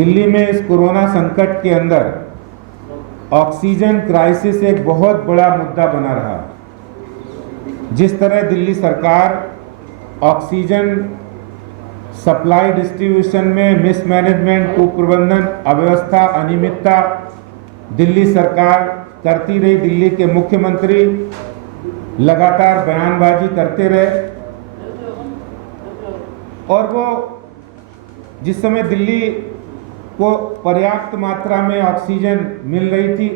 दिल्ली में इस कोरोना संकट के अंदर ऑक्सीजन क्राइसिस एक बहुत बड़ा मुद्दा बना रहा। जिस तरह दिल्ली सरकार ऑक्सीजन सप्लाई डिस्ट्रीब्यूशन में मिसमैनेजमेंट, कुप्रबंधन, अव्यवस्था, अनियमितता दिल्ली सरकार करती रही, दिल्ली के मुख्यमंत्री लगातार बयानबाजी करते रहे और वो जिस समय दिल्ली को पर्याप्त मात्रा में ऑक्सीजन मिल रही थी,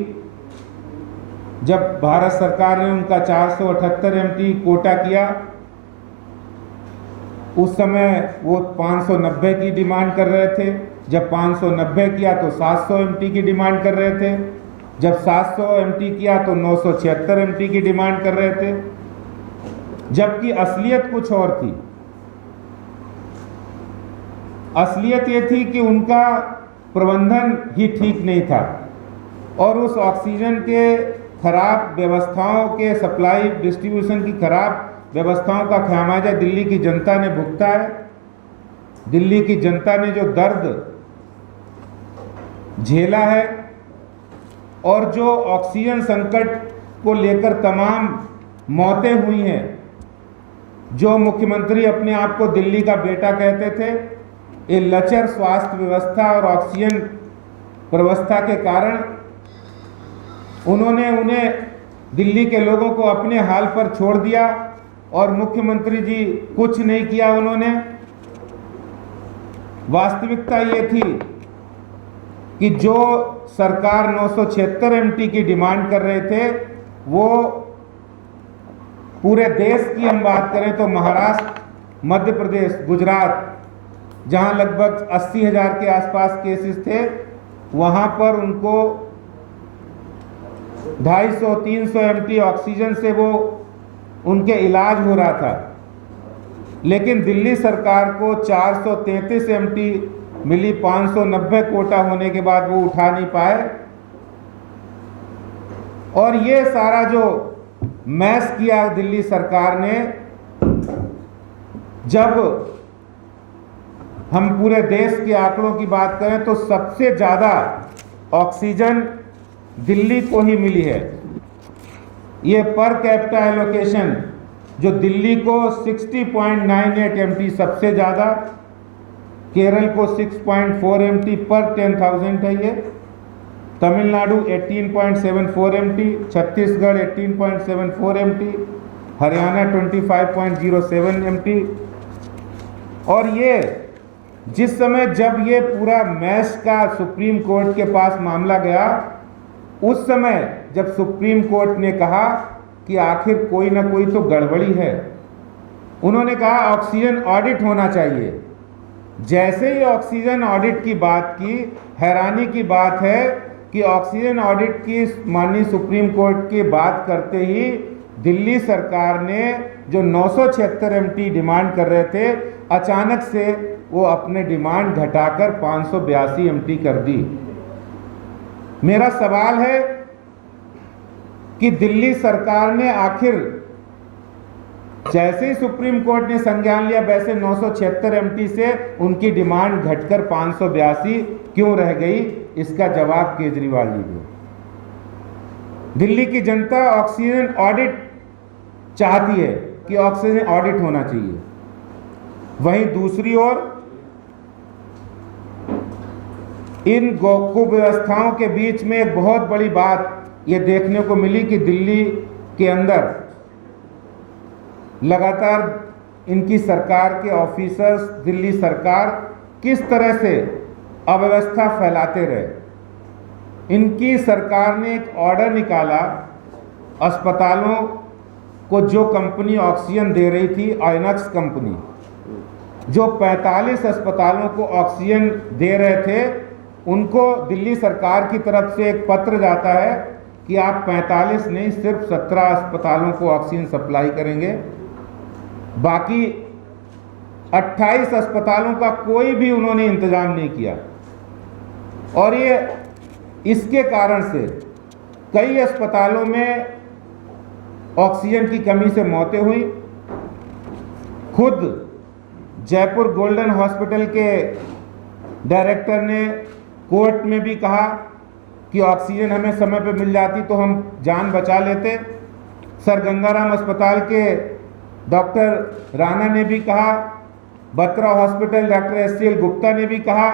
जब भारत सरकार ने उनका 478 MT कोटा किया, उस समय वो 590 की डिमांड कर रहे थे। जब 590 किया तो 700 MT की डिमांड कर रहे थे। जब 700 MT किया तो 976 MT की डिमांड कर रहे थे, जबकि असलियत कुछ और थी। असलियत ये थी कि उनका प्रबंधन ही ठीक नहीं था और उस ऑक्सीजन के खराब व्यवस्थाओं के सप्लाई डिस्ट्रीब्यूशन की खराब व्यवस्थाओं का खामियाजा दिल्ली की जनता ने भुगता है। दिल्ली की जनता ने जो दर्द झेला है और जो ऑक्सीजन संकट को लेकर तमाम मौतें हुई हैं, जो मुख्यमंत्री अपने आप को दिल्ली का बेटा कहते थे, ये लचर स्वास्थ्य व्यवस्था और ऑक्सीजन व्यवस्था के कारण उन्होंने उन्हें दिल्ली के लोगों को अपने हाल पर छोड़ दिया और मुख्यमंत्री जी कुछ नहीं किया उन्होंने। वास्तविकता ये थी कि जो सरकार 976 MT की डिमांड कर रहे थे, वो पूरे देश की हम बात करें तो महाराष्ट्र, मध्य प्रदेश, गुजरात, जहां लगभग 80,000 के आसपास केसेस थे, वहां पर उनको 250-300 MT ऑक्सीजन से वो उनके इलाज हो रहा था। लेकिन दिल्ली सरकार को 433 MT मिली, 590 कोटा होने के बाद वो उठा नहीं पाए और ये सारा जो मैस किया दिल्ली सरकार ने, जब हम पूरे देश के आंकड़ों की बात करें तो सबसे ज़्यादा ऑक्सीजन दिल्ली को ही मिली है। ये पर कैपिटा एलोकेशन जो दिल्ली को 60.98 MT सबसे ज़्यादा, केरल को 6.4 MT पर 10,000 है ये, Tamil Nadu 18.74 MT, Chhattisgarh 18.74 MT, Haryana 25.07 MT। और ये जिस समय जब ये पूरा मैश का सुप्रीम कोर्ट के पास मामला गया, उस समय जब सुप्रीम कोर्ट ने कहा कि आखिर कोई ना कोई तो गड़बड़ी है, उन्होंने कहा ऑक्सीजन ऑडिट होना चाहिए। जैसे ही ऑक्सीजन ऑडिट की बात की, हैरानी की बात है कि ऑक्सीजन ऑडिट की माननीय सुप्रीम कोर्ट की बात करते ही दिल्ली सरकार ने जो 976 MT डिमांड कर रहे थे, अचानक से वो अपने डिमांड घटाकर 582 MT कर दी। मेरा सवाल है कि दिल्ली सरकार ने आखिर जैसे ही सुप्रीम कोर्ट ने संज्ञान लिया, वैसे 976 MT से उनकी डिमांड घटकर 582 क्यों रह गई? इसका जवाब केजरीवाल जी दो। दिल्ली की जनता ऑक्सीजन ऑडिट चाहती है कि ऑक्सीजन ऑडिट होना चाहिए। वहीं दूसरी ओर इन कुव्यवस्थाओं के बीच में एक बहुत बड़ी बात ये देखने को मिली कि दिल्ली के अंदर लगातार इनकी सरकार के ऑफिसर्स, दिल्ली सरकार किस तरह से अव्यवस्था फैलाते रहे। इनकी सरकार ने एक ऑर्डर निकाला, अस्पतालों को जो कंपनी ऑक्सीजन दे रही थी, आइनॉक्स कंपनी, जो 45 अस्पतालों को ऑक्सीजन दे रहे थे, उनको दिल्ली सरकार की तरफ से एक पत्र जाता है कि आप 45 नहीं, सिर्फ 17 अस्पतालों को ऑक्सीजन सप्लाई करेंगे, बाकी 28 अस्पतालों का कोई भी उन्होंने इंतजाम नहीं किया। और ये इसके कारण से कई अस्पतालों में ऑक्सीजन की कमी से मौतें हुई। खुद जयपुर गोल्डन हॉस्पिटल के डायरेक्टर ने कोर्ट में भी कहा कि ऑक्सीजन हमें समय पे मिल जाती तो हम जान बचा लेते। सर गंगाराम अस्पताल के डॉक्टर राणा ने भी कहा, Batra hospital doctor SCL Gupta ने भी कहा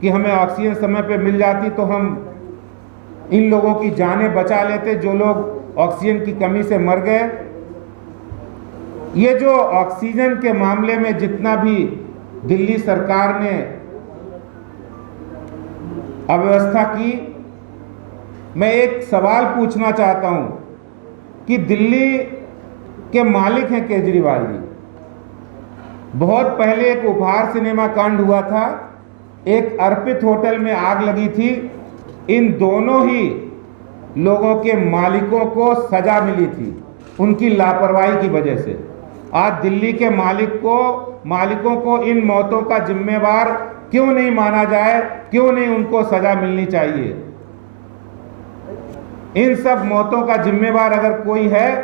कि हमें ऑक्सीजन समय पे मिल जाती तो हम इन लोगों की जानें बचा लेते जो लोग ऑक्सीजन की कमी से मर गए। ये जो ऑक्सीजन के मामले में जितना भी दिल्ली सरकार ने अव्यवस्था की, मैं एक सवाल पूछना चाहता हूं कि दिल्ली के मालिक हैं केजरीवाल जी। बहुत पहले एक उपहार सिनेमा कांड हुआ था, एक अर्पित होटल में आग लगी थी। इन दोनों ही लोगों के मालिकों को सजा मिली थी उनकी लापरवाही की वजह से। आज दिल्ली के मालिकों को इन मौतों का जिम्मेवार क्यों नहीं माना जाए, क्यों नहीं उनको सजा मिलनी चाहिए? इन सब मौतों का जिम्मेवार अगर कोई है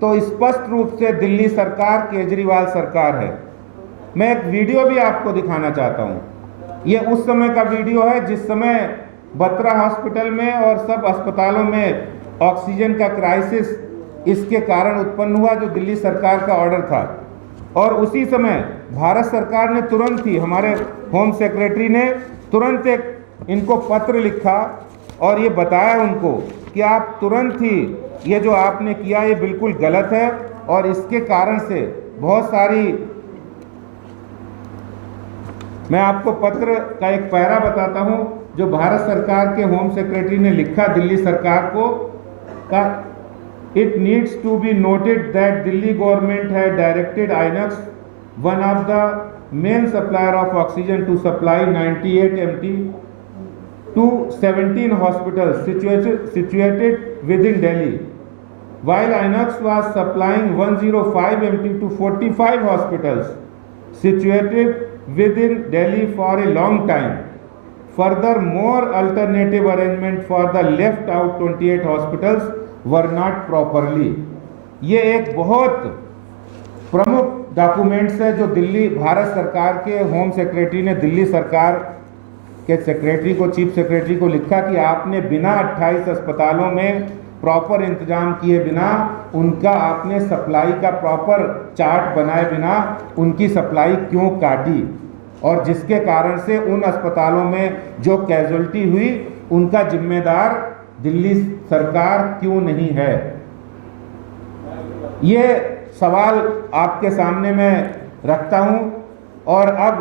तो स्पष्ट रूप से दिल्ली सरकार, केजरीवाल सरकार है। मैं एक वीडियो भी आपको दिखाना चाहता हूं। ये उस समय का वीडियो है जिस समय बत्रा हॉस्पिटल में और सब अस्पतालों में ऑक्सीजन का क्राइसिस इसके कारण उत्पन्न हुआ, जो दिल्ली सरकार का ऑर्डर था। और उसी समय भारत सरकार ने तुरंत ही, हमारे होम सेक्रेटरी ने तुरंत एक इनको पत्र लिखा और ये बताया उनको कि आप तुरंत ही ये जो आपने किया ये बिल्कुल गलत है और इसके कारण से बहुत सारी, मैं आपको पत्र का एक पैरा बताता हूं जो भारत सरकार के होम सेक्रेटरी ने लिखा दिल्ली सरकार को। का it needs to be noted that Delhi government had directed Inox, one of the main supplier of oxygen, to supply 98 MT to 17 hospitals situated within Delhi, while Inox was supplying 105 MT to 45 hospitals situated within Delhi for a long time. Further, more alternative arrangement for the left out 28 hospitals were not properly. ये एक बहुत प्रमुख documents है जो दिल्ली भारत सरकार के home secretary ने दिल्ली सरकार के सेक्रेटरी को, चीफ सेक्रेटरी को लिखा कि आपने बिना 28 अस्पतालों में प्रॉपर इंतजाम किए बिना, उनका आपने सप्लाई का प्रॉपर चार्ट बनाए बिना उनकी सप्लाई क्यों काटी, और जिसके कारण से उन अस्पतालों में जो कैजुअल्टी हुई उनका जिम्मेदार दिल्ली सरकार क्यों नहीं है? ये सवाल आपके सामने मैं रखता हूं। और अब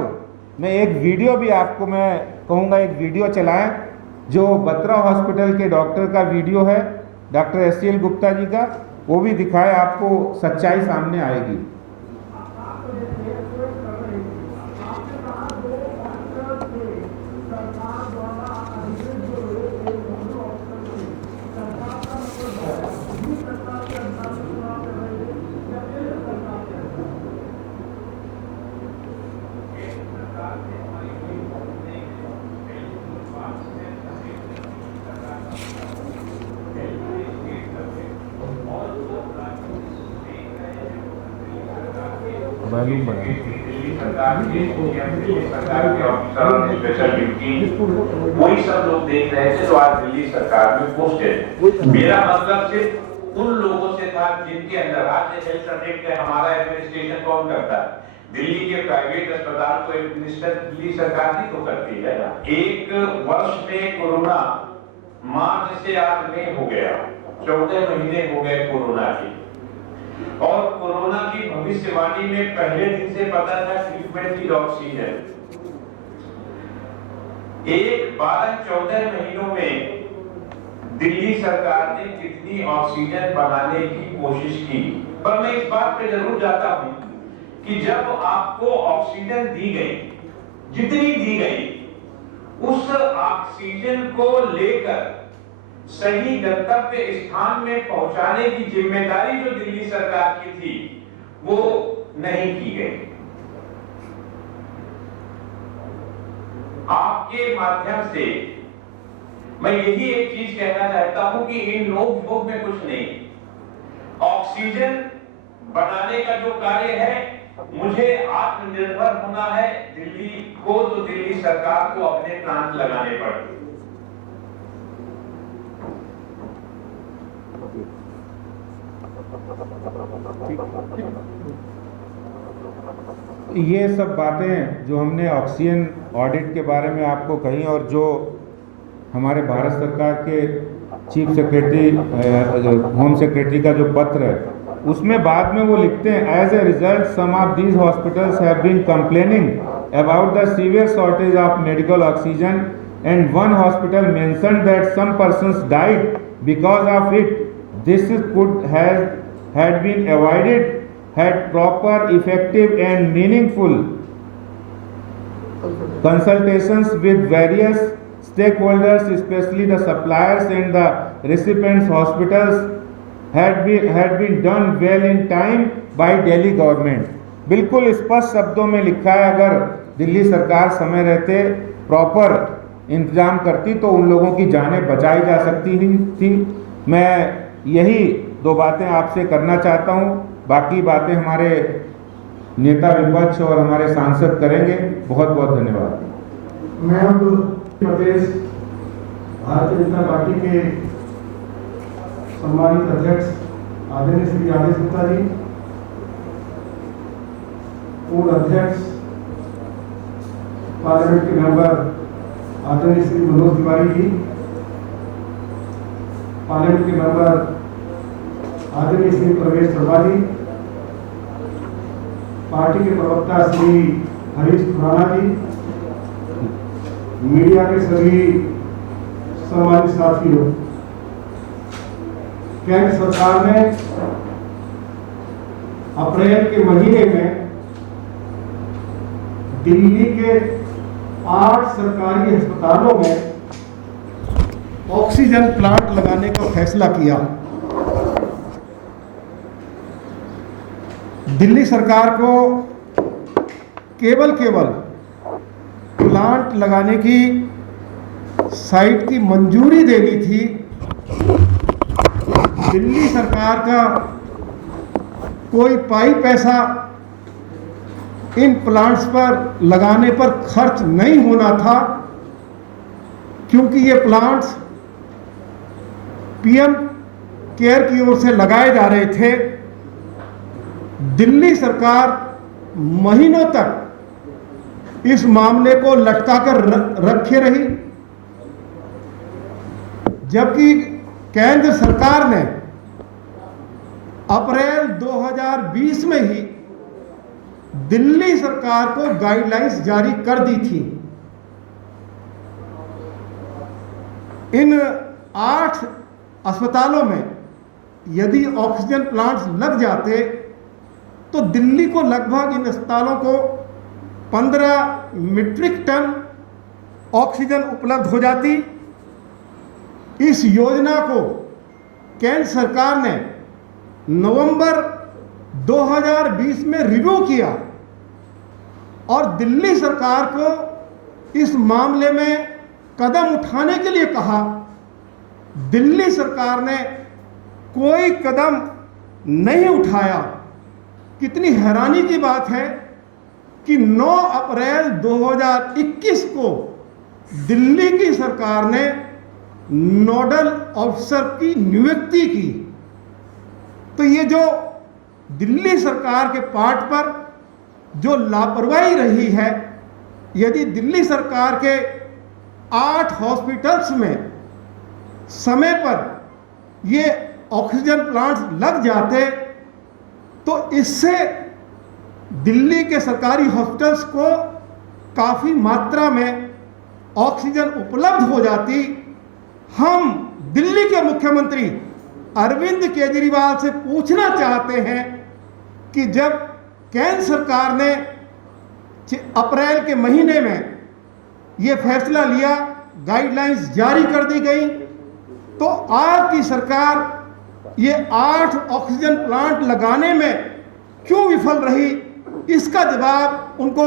मैं एक वीडियो भी आपको मैं कहूँगा, एक वीडियो चलाएं जो बत्रा हॉस्पिटल के डॉक्टर का वीडियो है, डॉक्टर SCL गुप्ता जी का, वो भी दिखाए, आपको सच्चाई सामने आएगी। वॉल्यूम बढ़ा। वही सब लोग देख रहे थे जो आज दिल्ली सरकार में पोस्टेड। मेरा मतलब सिर्फ उन लोगों से था जिनके अंदर आज हेल्थ सब्जेक्ट है, हमारा एडमिनिस्ट्रेशन कौन करता है? दिल्ली के प्राइवेट अस्पताल को एडमिनिस्टर दिल्ली सरकार ही तो करती है ना। एक वर्ष में कोरोना मार्च से आज में हो गया, 14 महीने हो गए कोरोना के, और कोरोना की भविष्यवाणी में पहले दिन से पता था ट्रीटमेंट की ऑक्सीजन। एक 12-14 महीनों में दिल्ली सरकार ने कितनी ऑक्सीजन बनाने की कोशिश की। पर मैं इस बात पे जरूर जाता हूं कि जब आपको ऑक्सीजन दी गई, जितनी दी गई, उस ऑक्सीजन को लेकर सही गंतव्य स्थान में पहुंचाने की जिम्मेदारी जो दिल्ली सरकार की थी वो नहीं की गई। आपके माध्यम से मैं यही एक चीज कहना चाहता हूं कि इन लोग में कुछ नहीं, ऑक्सीजन बनाने का जो कार्य है मुझे आत्मनिर्भर होना है दिल्ली को, तो दिल्ली सरकार को अपने प्लांट लगाने पड़े। ये सब बातें जो हमने ऑक्सीजन ऑडिट के बारे में आपको कही और जो हमारे भारत सरकार के चीफ सेक्रेटरी होम सेक्रेटरी का जो पत्र है उसमें बाद में वो लिखते हैं, as a result some of these hospitals have been complaining about the severe shortage of medical oxygen and one hospital mentioned that some persons died because of it. This could had been avoided had proper, effective and meaningful consultations with various stakeholders, especially the suppliers and the recipients hospitals had been done well in time by Delhi government। बिल्कुल स्पष्ट शब्दों में लिखा है, अगर दिल्ली सरकार समय रहते प्रॉपर इंतजाम करती तो उन लोगों की जानें बचाई जा सकती थी। मैं यही दो बातें आपसे करना चाहता हूं, बाकी बातें हमारे नेता विपक्ष और हमारे सांसद करेंगे। बहुत बहुत धन्यवाद। मैं अब प्रदेश भारतीय जनता पार्टी के सम्मानित अध्यक्ष आदरणीय श्री आदेश गुप्ता जी, पूर्व अध्यक्ष पार्लियामेंट के मेंबर आदरणीय श्री मनोज तिवारी जी, पार्लियामेंट के मेंबर आदरणीय श्री प्रवेश शर्मा जी, पार्टी के प्रवक्ता श्री हरीश खुराना जी, मीडिया के सभी सम्मानित साथियों, केंद्र सरकार ने अप्रैल के महीने में दिल्ली के 8 सरकारी अस्पतालों में ऑक्सीजन प्लांट लगाने का फैसला किया। दिल्ली सरकार को केवल प्लांट लगाने की साइट की मंजूरी देनी थी। दिल्ली सरकार का कोई पाई पैसा इन प्लांट्स पर लगाने पर खर्च नहीं होना था, क्योंकि ये प्लांट्स पीएम केयर की ओर से लगाए जा रहे थे। दिल्ली सरकार महीनों तक इस मामले को लटकाकर रखे रही, जबकि केंद्र सरकार ने अप्रैल 2020 में ही दिल्ली सरकार को गाइडलाइंस जारी कर दी थी। इन 8 अस्पतालों में यदि ऑक्सीजन प्लांट्स लग जाते तो दिल्ली को लगभग इन अस्पतालों को 15 मीट्रिक टन ऑक्सीजन उपलब्ध हो जाती। इस योजना को केंद्र सरकार ने नवंबर 2020 में रिव्यू किया और दिल्ली सरकार को इस मामले में कदम उठाने के लिए कहा। दिल्ली सरकार ने कोई कदम नहीं उठाया। कितनी हैरानी की बात है कि 9 अप्रैल 2021 को दिल्ली की सरकार ने नोडल ऑफिसर की नियुक्ति की। तो ये जो दिल्ली सरकार के पार्ट पर जो लापरवाही रही है, यदि दिल्ली सरकार के 8 हॉस्पिटल्स में समय पर ये ऑक्सीजन प्लांट्स लग जाते तो इससे दिल्ली के सरकारी हॉस्पिटल्स को काफ़ी मात्रा में ऑक्सीजन उपलब्ध हो जाती। हम दिल्ली के मुख्यमंत्री अरविंद केजरीवाल से पूछना चाहते हैं कि जब केंद्र सरकार ने अप्रैल के महीने में ये फैसला लिया, गाइडलाइंस जारी कर दी गई, तो आपकी सरकार ये 8 ऑक्सीजन प्लांट लगाने में क्यों विफल रही? इसका जवाब उनको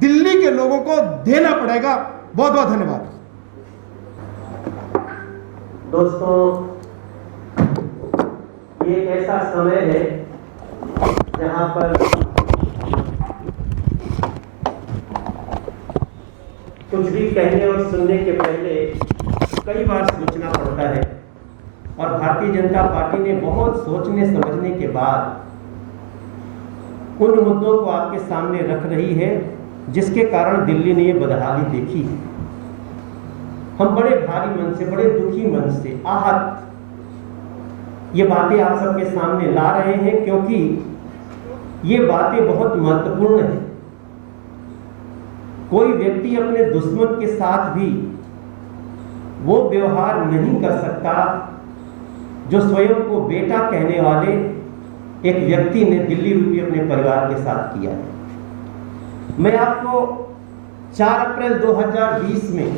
दिल्ली के लोगों को देना पड़ेगा। बहुत बहुत धन्यवाद। दोस्तों, ये एक ऐसा समय है जहां पर कुछ भी कहने और सुनने के पहले कई बार सोचना पड़ता है, और भारतीय जनता पार्टी ने बहुत सोचने समझने के बाद उन मुद्दों को आपके सामने रख रही है जिसके कारण दिल्ली ने ये बदहाली देखी है। हम बड़े भारी मन से, बड़े दुखी मन से, आहत ये बातें आप सबके सामने ला रहे हैं, क्योंकि ये बातें बहुत महत्वपूर्ण हैं। कोई व्यक्ति अपने दुश्मन के साथ भी वो व्यवहार नहीं कर सकता जो स्वयं को बेटा कहने वाले एक व्यक्ति ने दिल्ली रूपी अपने परिवार के साथ किया है। मैं आपको 4 अप्रैल 2020 में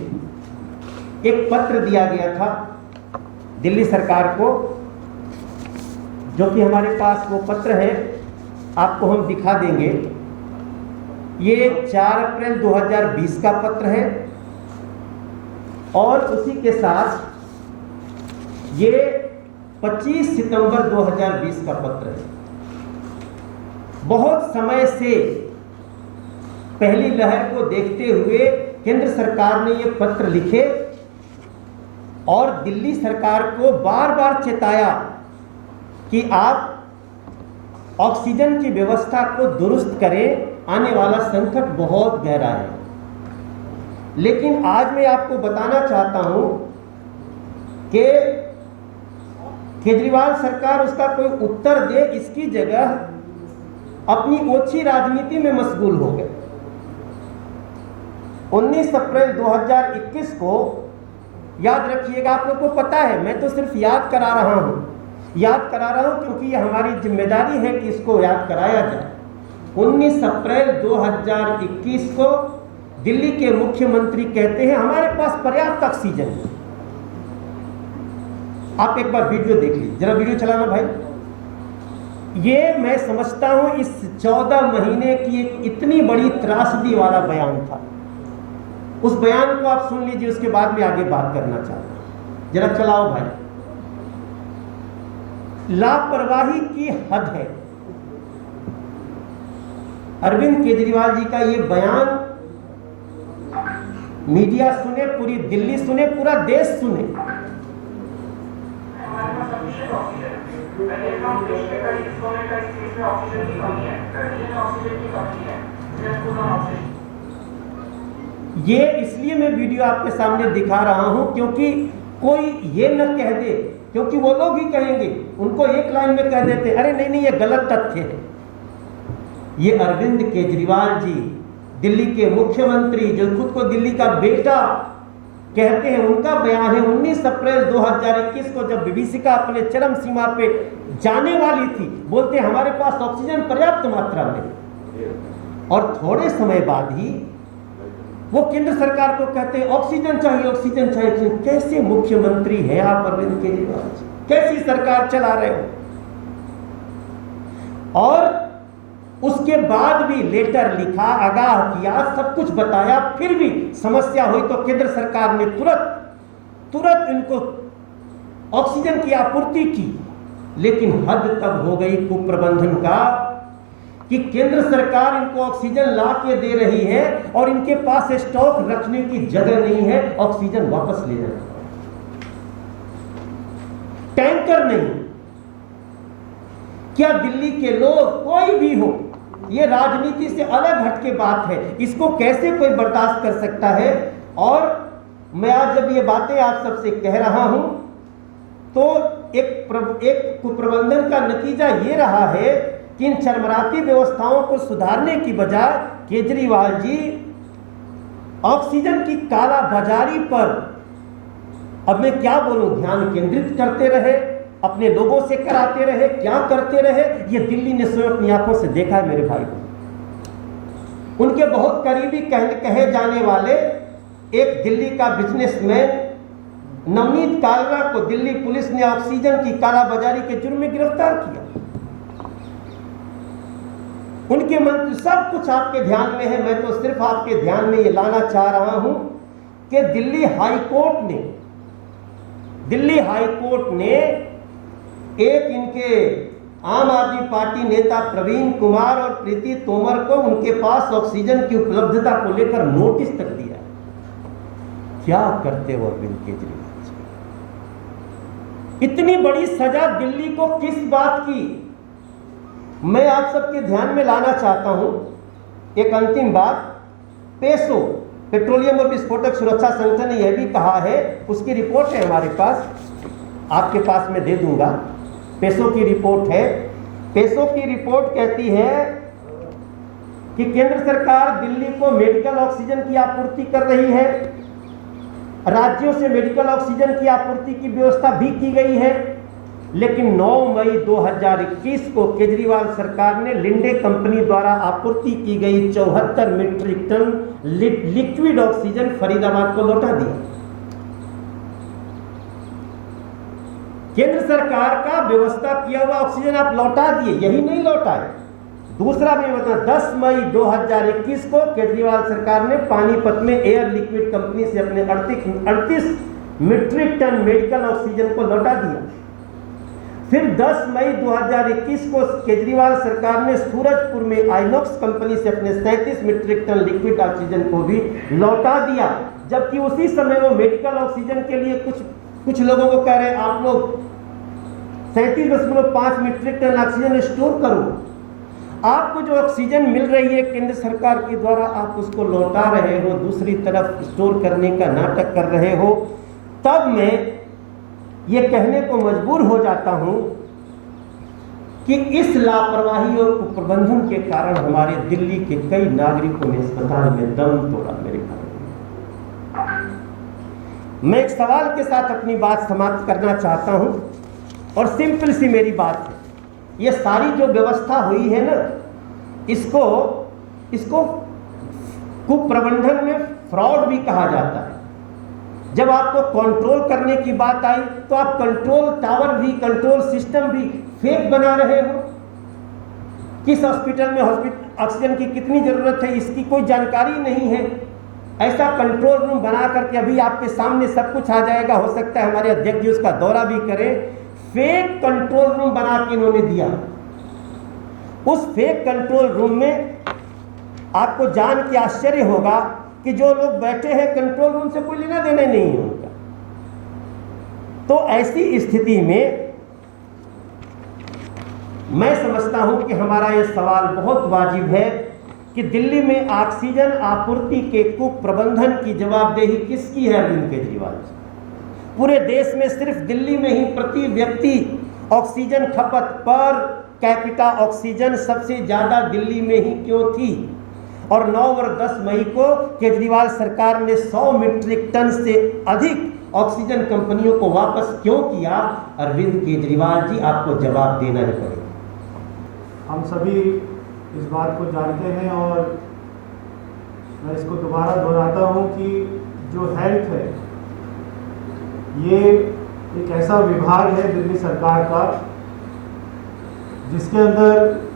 एक पत्र दिया गया था दिल्ली सरकार को, जो कि हमारे पास वो पत्र है, आपको हम दिखा देंगे। ये 4 अप्रैल 2020 का पत्र है और उसी के साथ ये 25 सितंबर 2020 का पत्र है। बहुत समय से पहली लहर को देखते हुए केंद्र सरकार ने ये पत्र लिखे और दिल्ली सरकार को बार बार चेताया कि आप ऑक्सीजन की व्यवस्था को दुरुस्त करें, आने वाला संकट बहुत गहरा है। लेकिन आज मैं आपको बताना चाहता हूं कि केजरीवाल सरकार उसका कोई उत्तर दे, इसकी जगह अपनी ओछी राजनीति में मशगूल हो गए। 19 अप्रैल 2021 को याद रखिएगा, आप लोग को पता है, मैं तो सिर्फ याद करा रहा हूं क्योंकि ये हमारी जिम्मेदारी है कि इसको याद कराया जाए। 19 अप्रैल 2021 को दिल्ली के मुख्यमंत्री कहते हैं हमारे पास पर्याप्त ऑक्सीजन है। आप एक बार वीडियो देख लीजिए, जरा वीडियो चलाना भाई। ये मैं समझता हूं इस 14 महीने की एक इतनी बड़ी त्रासदी वाला बयान था। उस बयान को आप सुन लीजिए, उसके बाद में आगे बात करना चाहता हूं। जरा चलाओ भाई। लापरवाही की हद है। अरविंद केजरीवाल जी का ये बयान मीडिया सुने, पूरी दिल्ली सुने, पूरा देश सुने। ये इसलिए मैं वीडियो आपके सामने दिखा रहा हूं क्योंकि कोई ये न कह दे, क्योंकि वो लोग ही कहेंगे, उनको एक लाइन में कह देते अरे नहीं ये गलत तथ्य है। ये अरविंद केजरीवाल जी, दिल्ली के मुख्यमंत्री, जो खुद को दिल्ली का बेटा कहते हैं, उनका बयान है। 19 अप्रैल 2021 को जब विभीषिका अपने चरम सीमा पे जाने वाली थी, बोलते हमारे पास ऑक्सीजन पर्याप्त मात्रा में, और थोड़े समय बाद ही वो केंद्र सरकार को कहते हैं ऑक्सीजन चाहिए, ऑक्सीजन चाहिए। कैसे मुख्यमंत्री हैं आप अरविंद केजरीवाल जी? कैसी सरकार चला रहे हो? और उसके बाद भी लेटर लिखा, आगाह किया, सब कुछ बताया, फिर भी समस्या हुई तो केंद्र सरकार ने तुरंत इनको ऑक्सीजन की आपूर्ति की। लेकिन हद तब हो गई कुप्रबंधन का कि केंद्र सरकार इनको ऑक्सीजन ला के दे रही है और इनके पास स्टॉक रखने की जगह नहीं है, ऑक्सीजन वापस ले जाना। टैंकर नहीं। क्या दिल्ली के लोग, कोई भी हो, ये राजनीति से अलग हटके बात है, इसको कैसे कोई बर्दाश्त कर सकता है? और मैं आज जब ये बातें आप सबसे कह रहा हूं तो एक कुप्रबंधन का नतीजा ये रहा है कि इन चरमराती व्यवस्थाओं को सुधारने की बजाय केजरीवाल जी ऑक्सीजन की कालाबाजारी पर, अब मैं क्या बोलूं, ध्यान केंद्रित करते रहे, अपने लोगों से कराते रहे, क्या करते रहे, ये दिल्ली ने स्वयं अपनी आंखों से देखा है मेरे भाई को। उनके बहुत करीबी कहे जाने वाले एक दिल्ली का बिजनेसमैन नवनीत कालरा को दिल्ली पुलिस ने ऑक्सीजन की कालाबाजारी के जुर्म में गिरफ्तार किया। उनके मंत्री, सब कुछ आपके ध्यान में है, मैं तो सिर्फ आपके ध्यान में ये लाना चाह रहा हूं कि दिल्ली हाई कोर्ट ने एक इनके आम आदमी पार्टी नेता प्रवीण कुमार और प्रीति तोमर को उनके पास ऑक्सीजन की उपलब्धता को लेकर नोटिस तक दिया। क्या करते हो अरविंद केजरीवाल जी? इतनी बड़ी सजा दिल्ली को किस बात की? मैं आप सबके ध्यान में लाना चाहता हूं एक अंतिम बात। पेसो पेट्रोलियम और विस्फोटक सुरक्षा संगठन ने यह भी कहा है, उसकी रिपोर्ट है हमारे पास, आपके पास मैं दे दूंगा। पेसो की रिपोर्ट है। पेसो की रिपोर्ट कहती है कि केंद्र सरकार दिल्ली को मेडिकल ऑक्सीजन की आपूर्ति कर रही है, राज्यों से मेडिकल ऑक्सीजन की आपूर्ति की व्यवस्था भी की गई है, लेकिन 9 मई 2021 को केजरीवाल सरकार ने लिंडे कंपनी द्वारा आपूर्ति की गई 74 metric ton liquid oxygen Faridabad को लौटा दिया। केंद्र सरकार का व्यवस्था किया हुआ ऑक्सीजन आप लौटा दिए, यही नहीं लौटाए, दूसरा भी बता 10 मई 2021 को केजरीवाल सरकार ने पानीपत में एयर लिक्विड कंपनी से अपने 38 मीट्रिक टन मेडिकल ऑक्सीजन को लौटा दिया। फिर 10 मई 2021 को केजरीवाल सरकार ने सूरजपुर में आइनॉक्स कंपनी से अपने 37 मीट्रिक टन लिक्विड ऑक्सीजन को भी लौटा दिया, जबकि उसी समय वो मेडिकल ऑक्सीजन के लिए कुछ लोगों को कह रहे हैं आप लोग 37.5 मीट्रिक टन ऑक्सीजन स्टोर करो। आपको जो ऑक्सीजन मिल रही है केंद्र सरकार के द्वारा, आप उसको लौटा रहे हो, दूसरी तरफ स्टोर करने का नाटक कर रहे हो। तब मैं ये कहने को मजबूर हो जाता हूं कि इस लापरवाही और कुप्रबंधन के कारण हमारे दिल्ली के कई नागरिकों ने अस्पताल में दम तोड़ा। मेरे भाई, मैं एक सवाल के साथ अपनी बात समाप्त करना चाहता हूं और सिंपल सी मेरी बात है, ये सारी जो व्यवस्था हुई है ना, इसको कुप्रबंधन में फ्रॉड भी कहा जाता है। जब आपको कंट्रोल करने की बात आई तो आप कंट्रोल टावर भी, कंट्रोल सिस्टम भी फेक बना रहे हो। किस हॉस्पिटल में ऑक्सीजन की कितनी जरूरत है इसकी कोई जानकारी नहीं है। ऐसा कंट्रोल रूम बना करके अभी आपके सामने सब कुछ आ जाएगा, हो सकता है हमारे अध्यक्ष जी उसका दौरा भी करें। फेक कंट्रोल रूम बना के इन्होंने दिया। उस फेक कंट्रोल रूम में आपको जान के आश्चर्य होगा कि जो लोग बैठे हैं कंट्रोल रूम से कोई लेना देना नहीं है उनका। तो ऐसी स्थिति में मैं समझता हूं कि हमारा यह सवाल बहुत वाजिब है कि दिल्ली में ऑक्सीजन आपूर्ति के कुप्रबंधन की जवाबदेही किसकी है? अरविंद केजरीवाल जी। पूरे देश में सिर्फ दिल्ली में ही प्रति व्यक्ति ऑक्सीजन खपत पर कैपिटा ऑक्सीजन सबसे ज्यादा दिल्ली में ही क्यों थी? और 9 और 10 मई को केजरीवाल सरकार ने 100 मीट्रिक टन से अधिक ऑक्सीजन कंपनियों को वापस क्यों किया? अरविंद केजरीवाल जी, आपको जवाब देना ही पड़ेगा। हम सभी इस बात को जानते हैं और मैं इसको दोबारा दोहराता हूं कि जो हेल्थ है ये एक ऐसा विभाग है दिल्ली सरकार का जिसके अंदर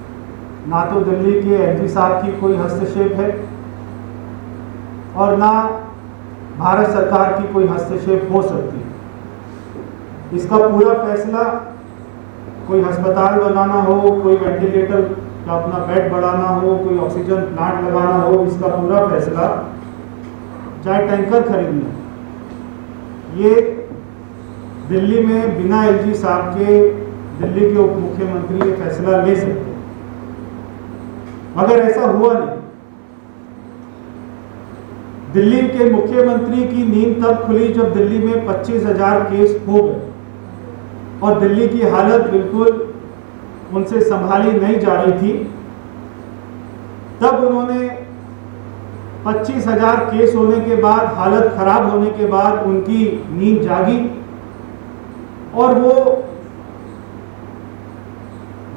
ना तो दिल्ली के एमपी साहब की कोई हस्तक्षेप है और ना भारत सरकार की कोई हस्तक्षेप हो सकती है। इसका पूरा फैसला कोई अस्पताल बनाना हो, कोई वेंटिलेटर का अपना बेड बढ़ाना हो, कोई ऑक्सीजन प्लांट लगाना हो, इसका पूरा फैसला चाहे टैंकर खरीदना, ये दिल्ली में बिना एलजी साहब के दिल्ली के उप मुख्यमंत्री ये फैसला ले सकते, मगर ऐसा हुआ नहीं। दिल्ली के मुख्यमंत्री की नींद तब खुली जब दिल्ली में 25,000 केस हो गए और दिल्ली की हालत बिल्कुल उनसे संभाली नहीं जा रही थी। तब उन्होंने 25,000 केस होने के बाद, हालत खराब होने के बाद उनकी नींद जागी और वो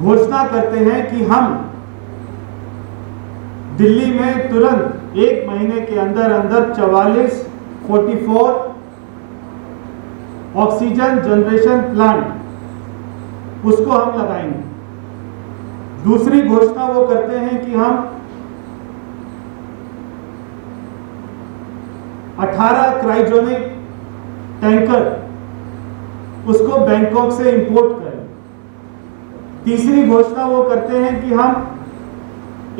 घोषणा करते हैं कि हम दिल्ली में तुरंत 1 महीने के अंदर 44 ऑक्सीजन जनरेशन प्लांट उसको हम लगाएंगे। दूसरी घोषणा वो करते हैं कि हम 18 क्रायोजेनिक टैंकर उसको बैंकॉक से इंपोर्ट करें। तीसरी घोषणा वो करते हैं कि हम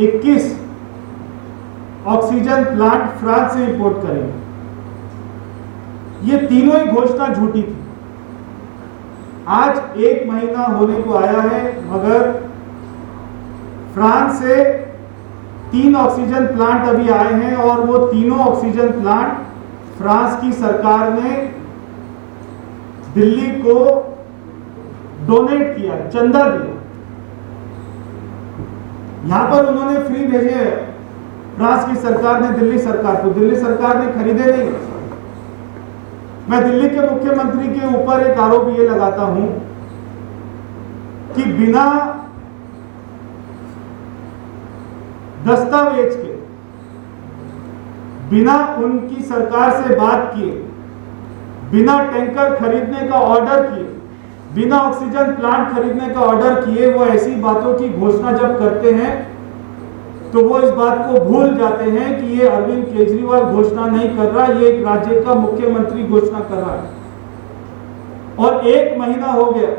21 ऑक्सीजन प्लांट फ्रांस से इंपोर्ट करेंगे। ये तीनों ही घोषणा झूठी थी। आज 1 महीना होने को आया है, मगर फ्रांस से 3 ऑक्सीजन प्लांट अभी आए हैं और वो तीनों ऑक्सीजन प्लांट फ्रांस की सरकार ने दिल्ली को डोनेट किया, चंदा दिया। यहां पर उन्होंने फ्री भेजे हैं फ्रांस की सरकार ने दिल्ली सरकार को, दिल्ली सरकार ने खरीदे नहीं। मैं दिल्ली के मुख्यमंत्री के ऊपर एक आरोप ये लगाता हूं कि बिना दस्तावेज के, बिना उनकी सरकार से बात किए, बिना टैंकर खरीदने का ऑर्डर किए, बिना ऑक्सीजन प्लांट खरीदने का ऑर्डर किए वो ऐसी बातों की घोषणा जब करते हैं तो वो इस बात को भूल जाते हैं कि ये अरविंद केजरीवाल घोषणा नहीं कर रहा, ये एक राज्य का मुख्यमंत्री घोषणा कर रहा है। और 1 महीना हो गया,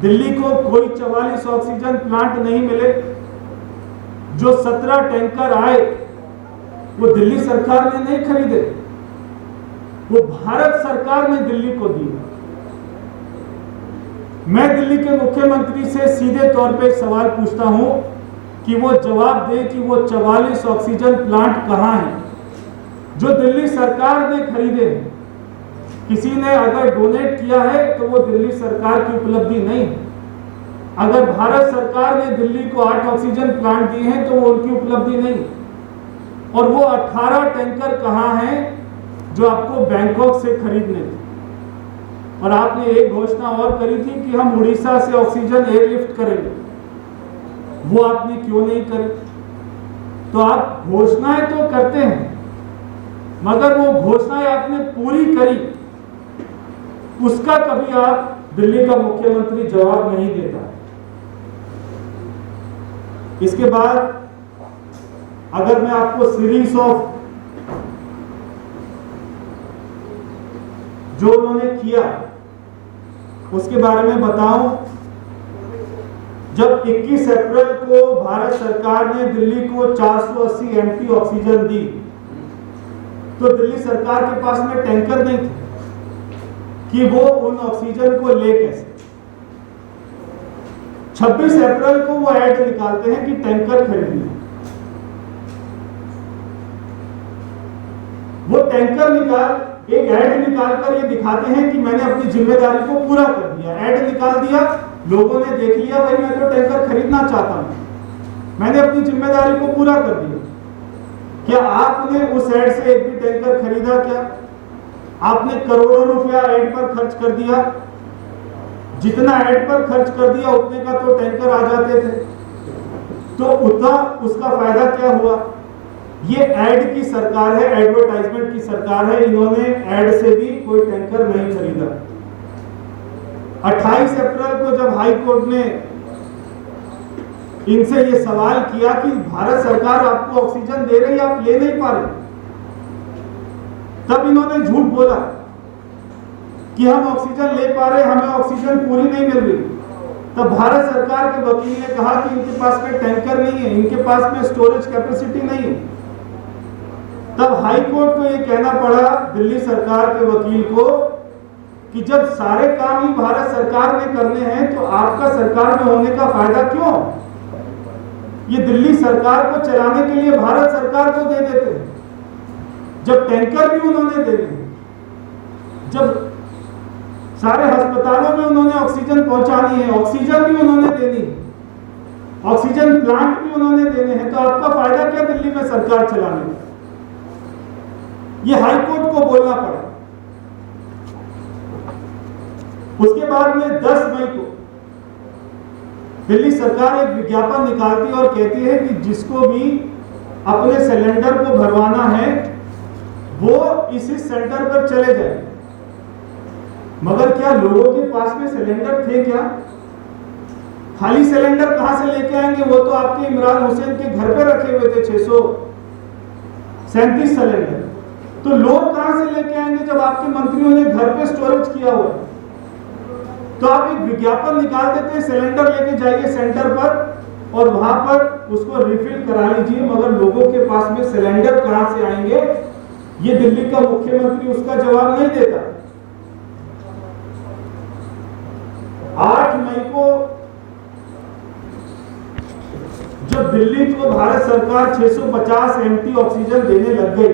दिल्ली को कोई 44 ऑक्सीजन प्लांट नहीं मिले। जो 17 टैंकर आए वो दिल्ली सरकार ने नहीं खरीदे, वो भारत सरकार ने दिल्ली को दी। मैं दिल्ली के मुख्यमंत्री से सीधे तौर पे सवाल पूछता हूं कि वो जवाब दे कि वो 44 ऑक्सीजन प्लांट कहां हैं जो दिल्ली सरकार ने खरीदे। किसी ने अगर डोनेट किया है तो वो दिल्ली सरकार की उपलब्धि नहीं। अगर भारत सरकार ने दिल्ली को 8 ऑक्सीजन प्लांट दिए हैं तो वो उनकी उपलब्धि नहीं। और वो 18 टैंकर कहां हैं जो आपको बैंकॉक से खरीदने थे। और आपने एक घोषणा और करी थी कि हम उड़ीसा से ऑक्सीजन एयरलिफ्ट करेंगे, वो आपने क्यों नहीं करी? तो आप घोषणाएं तो करते हैं, मगर वो घोषणाएं आपने पूरी करी, उसका कभी आप दिल्ली का मुख्यमंत्री जवाब नहीं देता। इसके बाद अगर मैं आपको सीरीज ऑफ जो उन्होंने किया उसके बारे में बताऊं, जब 21 अप्रैल को भारत सरकार ने दिल्ली को 480 एमटी ऑक्सीजन दी तो दिल्ली सरकार के पास में टैंकर नहीं थे कि वो उन ऑक्सीजन को ले कैसे। 26 अप्रैल को वो ऐड निकालते हैं कि टैंकर खरीदना। वो टैंकर एक ऐड निकालकर ये दिखाते हैं कि मैंने अपनी जिम्मेदारी को पूरा कर दिया। ऐड निकाल दिया, लोगों ने देख लिया, भाई मैं तो टैंकर खरीदना चाहता हूं, मैंने अपनी जिम्मेदारी को पूरा कर दिया। क्या आपने उस ऐड से एक भी टैंकर खरीदा? क्या आपने करोड़ों रुपया ऐड पर खर्च कर दिया? जितना ऐड पर खर्च कर दिया उतने का तो टैंकर आ जाते थे, तो उतना उसका फायदा क्या हुआ? ये ऐड की सरकार है, एडवर्टाइजमेंट की सरकार है। इन्होंने ऐड से भी कोई टैंकर नहीं खरीदा। 28 अप्रैल को जब हाई कोर्ट ने इनसे ये सवाल किया कि भारत सरकार आपको ऑक्सीजन दे रही है, आप ले नहीं पा रहे, तब इन्होंने झूठ बोला कि हम ऑक्सीजन ले पा रहे, हमें ऑक्सीजन पूरी नहीं मिल रही। तब भारत सरकार के वकील ने कहा कि इनके पास में टैंकर नहीं है, इनके पास में स्टोरेज कैपेसिटी नहीं है। तब हाई कोर्ट को यह कहना पड़ा दिल्ली सरकार के वकील को कि जब सारे काम ही भारत सरकार ने करने हैं तो आपका सरकार में होने का फायदा क्यों? ये दिल्ली सरकार को चलाने के लिए भारत सरकार को दे देते हैं। जब टैंकर भी उन्होंने दे दिए, जब सारे अस्पतालों में उन्होंने ऑक्सीजन पहुंचानी है, ऑक्सीजन भी उन्होंने देनी है, ऑक्सीजन प्लांट भी उन्होंने देने हैं, तो आपका फायदा क्या दिल्ली में सरकार चलाने में? ये हाई कोर्ट को बोलना पड़ा। उसके बाद में 10 मई को दिल्ली सरकार एक विज्ञापन निकालती और कहती है कि जिसको भी अपने सिलेंडर को भरवाना है वो इसी सेंटर पर चले जाए। मगर क्या लोगों के पास में सिलेंडर थे? क्या खाली सिलेंडर कहां से लेके आएंगे? वो तो आपके इमरान हुसैन के घर पे रखे हुए थे 637 सिलेंडर। तो लोग कहां से लेके आएंगे जब आपके मंत्रियों ने घर पे स्टोरेज किया हुआ? तो आप एक विज्ञापन निकाल देते हैं, सिलेंडर लेके जाइए सेंटर पर और वहां पर उसको रिफिल करा लीजिए, मगर लोगों के पास में सिलेंडर कहां से आएंगे ये दिल्ली का मुख्यमंत्री उसका जवाब नहीं देता। 8 मई को जब दिल्ली को भारत सरकार 650 एमटी ऑक्सीजन देने लग गई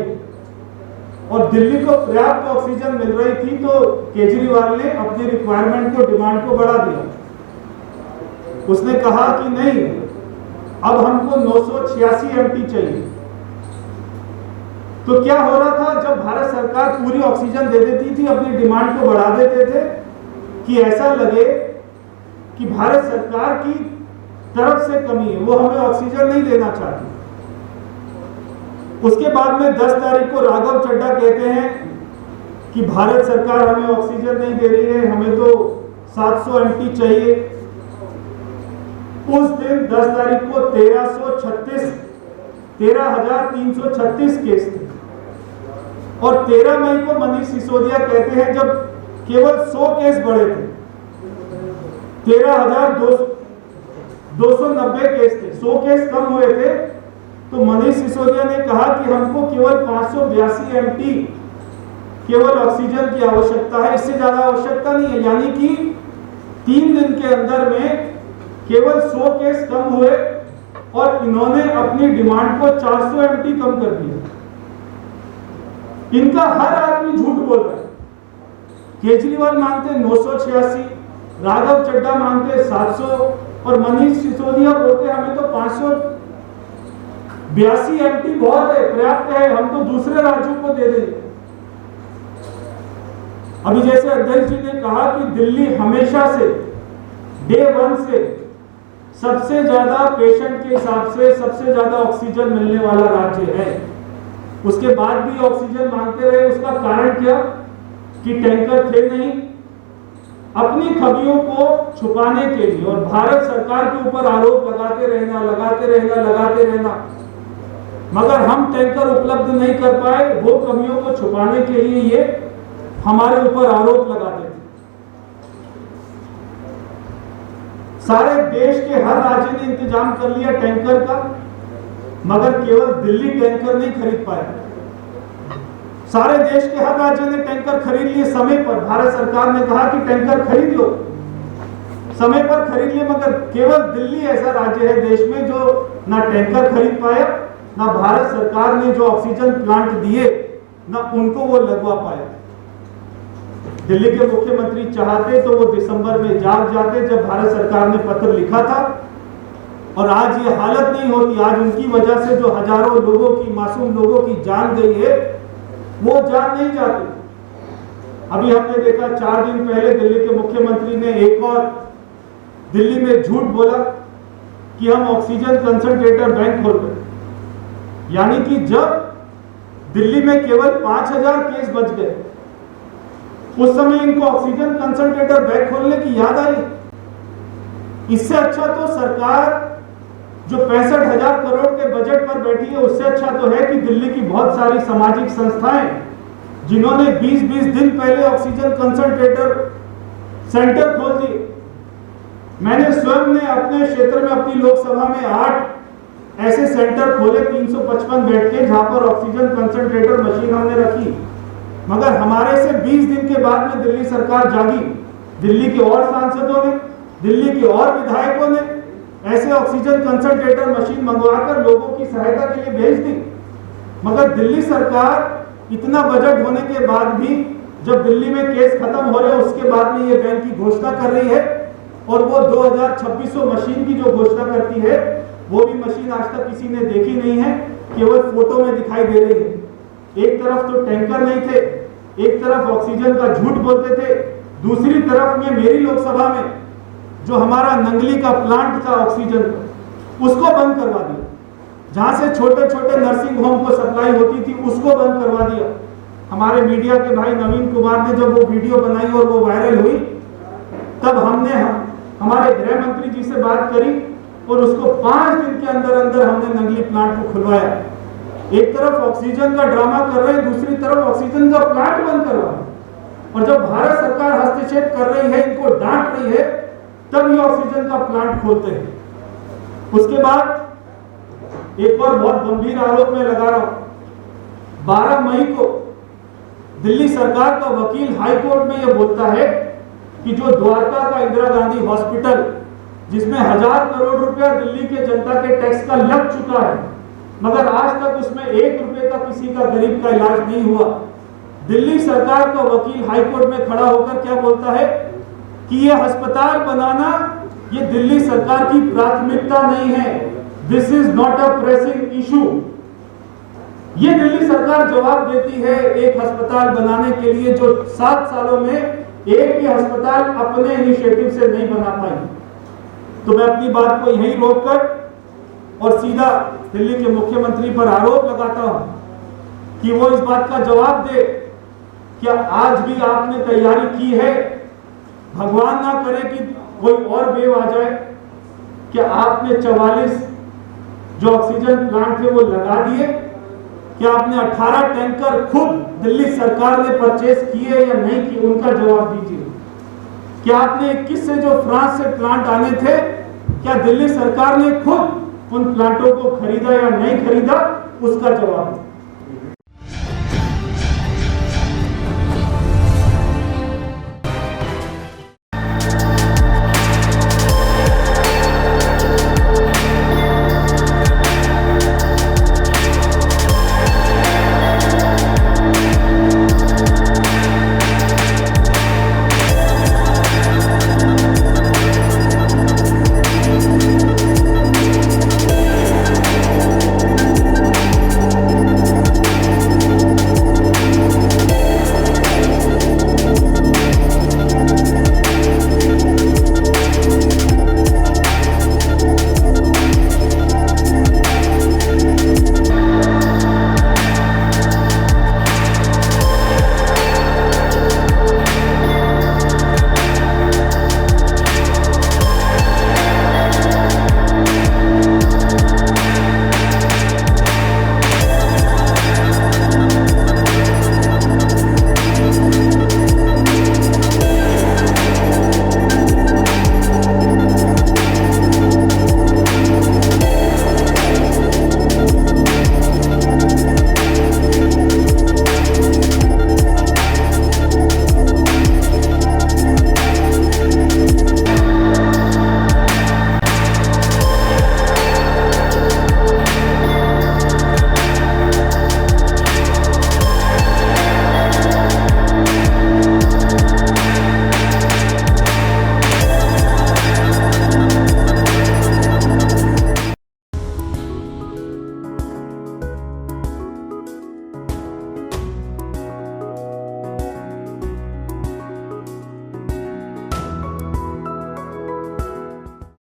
और दिल्ली को पर्याप्त ऑक्सीजन मिल रही थी, तो केजरीवाल ने अपनी रिक्वायरमेंट को, डिमांड को बढ़ा दिया। उसने कहा कि नहीं, अब हमको 986 एमटी चाहिए। तो क्या हो रहा था, जब भारत सरकार पूरी ऑक्सीजन दे देती थी, अपनी डिमांड को बढ़ा देते थे कि ऐसा लगे कि भारत सरकार की तरफ से कमी है, वो हमें ऑक्सीजन नहीं देना चाहती। उसके बाद में 10 तारीख को राघव चड्ढा कहते हैं कि भारत सरकार हमें ऑक्सीजन नहीं दे रही है, हमें तो 700 एमटी चाहिए। उस दिन 10 तारीख को 13,336 केस थे और 13 मई को मनीष सिसोदिया कहते हैं जब केवल 100 केस बढ़े थे, 13,290 केस थे, 100 केस कम हुए थे, तो मनीष सिसोदिया ने कहा कि हमको केवल 582 एमटी केवल ऑक्सीजन की आवश्यकता है, इससे ज्यादा आवश्यकता नहीं है। यानी कि 3 दिन के अंदर में केवल 100 केस कम हुए और इन्होंने अपनी डिमांड को 400 एमटी कम कर दिया। इनका हर आदमी झूठ बोल रहा है। केजरीवाल मानते 986, राघव चड्ढा मानते 700 और मनीष सिसोदिया बोलते हमें तो 582 एमटी बहुत है, पर्याप्त है, हम तो दूसरे राज्यों को दे देंगे। अभी जैसे अध्यक्ष जी ने कहा कि दिल्ली हमेशा से डे 1 से सबसे ज्यादा पेशेंट के हिसाब से सबसे ज्यादा ऑक्सीजन मिलने वाला राज्य है, उसके बाद भी ऑक्सीजन मांगते रहे। उसका कारण क्या कि टैंकर थे नहीं। अपनी खबियों को छुपाने के लिए और भारत सरकार के ऊपर आरोप लगाते रहना, मगर हम टैंकर उपलब्ध नहीं कर पाए, वो कमियों को छुपाने के लिए ये हमारे ऊपर आरोप लगाते थे। सारे देश के हर राज्य ने इंतजाम कर लिया टैंकर का, मगर केवल दिल्ली टैंकर नहीं खरीद पाया। सारे देश के हर राज्य ने टैंकर खरीद लिए समय पर। भारत सरकार ने कहा कि टैंकर खरीद लो, समय पर खरीद लिए, मगर केवल दिल्ली ऐसा राज्य है देश में जो ना टैंकर खरीद पाया, ना भारत सरकार ने जो ऑक्सीजन प्लांट दिए ना उनको वो लगवा पाया। दिल्ली के मुख्यमंत्री चाहते तो वो दिसंबर में जाग जाते जब भारत सरकार ने पत्र लिखा था, और आज ये हालत नहीं होती। आज उनकी वजह से जो हजारों लोगों की, मासूम लोगों की जान गई है, वो जान नहीं जाती। अभी हमने देखा 4 दिन पहले दिल्ली के मुख्यमंत्री ने एक और दिल्ली में झूठ बोला कि हम ऑक्सीजन कंसंट्रेटर बैंक खोल रहे। यानी कि जब दिल्ली में केवल 5000 केस बच गए, उस समय इनको ऑक्सीजन कंसंट्रेटर बैंक खोलने की याद आई। इससे अच्छा तो सरकार जो 65,000 करोड़ के बजट पर बैठी है, उससे अच्छा तो है कि दिल्ली की बहुत सारी सामाजिक संस्थाएं जिन्होंने 20-20 दिन पहले ऑक्सीजन कंसंट्रेटर सेंटर खोल दिए। मैंने स्वयं ने अपने क्षेत्र में, अपनी लोकसभा में 8 ऐसे सेंटर खोले, 355 बेड के, जहां पर ऑक्सीजन कंसंट्रेटर मशीन हमने रखी। मगर हमारे से 20 दिन के बाद में दिल्ली सरकार जागी। दिल्ली के और सांसदों ने, दिल्ली के और विधायकों ने ऐसे ऑक्सीजन कंसंट्रेटर मशीन मंगवाकर लोगों की सहायता के लिए भेज दी। मगर दिल्ली सरकार इतना बजट होने के बाद भी, जब दिल्ली में केस खत्म हो रहे हैं, उसके बाद में ये बैंक की घोषणा कर रही है, और वो 2600 मशीन की जो घोषणा करती है, वो भी मशीन आज तक किसी ने देखी नहीं है, केवल फोटो में दिखाई दे रही है। एक तरफ तो टैंकर नहीं थे, एक तरफ ऑक्सीजन का झूठ बोलते थे, दूसरी तरफ में मेरी लोकसभा में जो हमारा नंगली का प्लांट था ऑक्सीजन का, उसको बंद करवा दिया। जहां से छोटे छोटे नर्सिंग होम को सप्लाई होती थी, उसको बंद करवा दिया। हमारे मीडिया के भाई नवीन कुमार ने जब वो वीडियो बनाई और वो वायरल हुई, तब हमने हमारे गृह मंत्री जी से बात करी और उसको 5 दिन के अंदर अंदर हमने नंगली प्लांट को खुलवाया। एक तरफ ऑक्सीजन का ड्रामा कर रहे हैं, दूसरी तरफ ऑक्सीजन का प्लांट बंद करवा। और जब भारत सरकार हस्तक्षेप कर रही है, इनको डांट रही है, तब ये ऑक्सीजन का प्लांट खोलते हैं। उसके बाद एक और बहुत गंभीर आरोप मैं लगा रहा हूं। 12 मई को दिल्ली सरकार का वकील हाई कोर्ट में यह बोलता है कि जो द्वारका का इंदिरा गांधी हॉस्पिटल, जिसमें 1000 करोड़ रुपया दिल्ली के जनता के टैक्स का लग चुका है, मगर आज तक उसमें 1 रुपए का किसी का गरीब का इलाज नहीं हुआ। दिल्ली सरकार का वकील हाई कोर्ट में खड़ा होकर क्या बोलता है कि यह अस्पताल बनाना ये दिल्ली सरकार की प्राथमिकता नहीं है, this is not a pressing issue. ये दिल्ली सरकार जवाब देती है एक अस्पताल बनाने के लिए जो 7 सालों में एक भी अस्पताल अपने इनिशिएटिव से नहीं बना पाई। तो मैं अपनी बात को यहीं रोककर और सीधा दिल्ली के मुख्यमंत्री पर आरोप लगाता हूं कि वो इस बात का जवाब दे, क्या आज भी आपने तैयारी की है? भगवान ना करे कि कोई और वेव आ जाए, क्या आपने 44 जो ऑक्सीजन प्लांट थे वो लगा दिए? क्या आपने 18 टैंकर खुद दिल्ली सरकार ने परचेस किए या नहीं किए? उनका जवाब दीजिए। क्या आपने 21 से जो फ्रांस से प्लांट आने थे, क्या दिल्ली सरकार ने खुद उन प्लांटों को खरीदा या नहीं खरीदा? उसका जवाब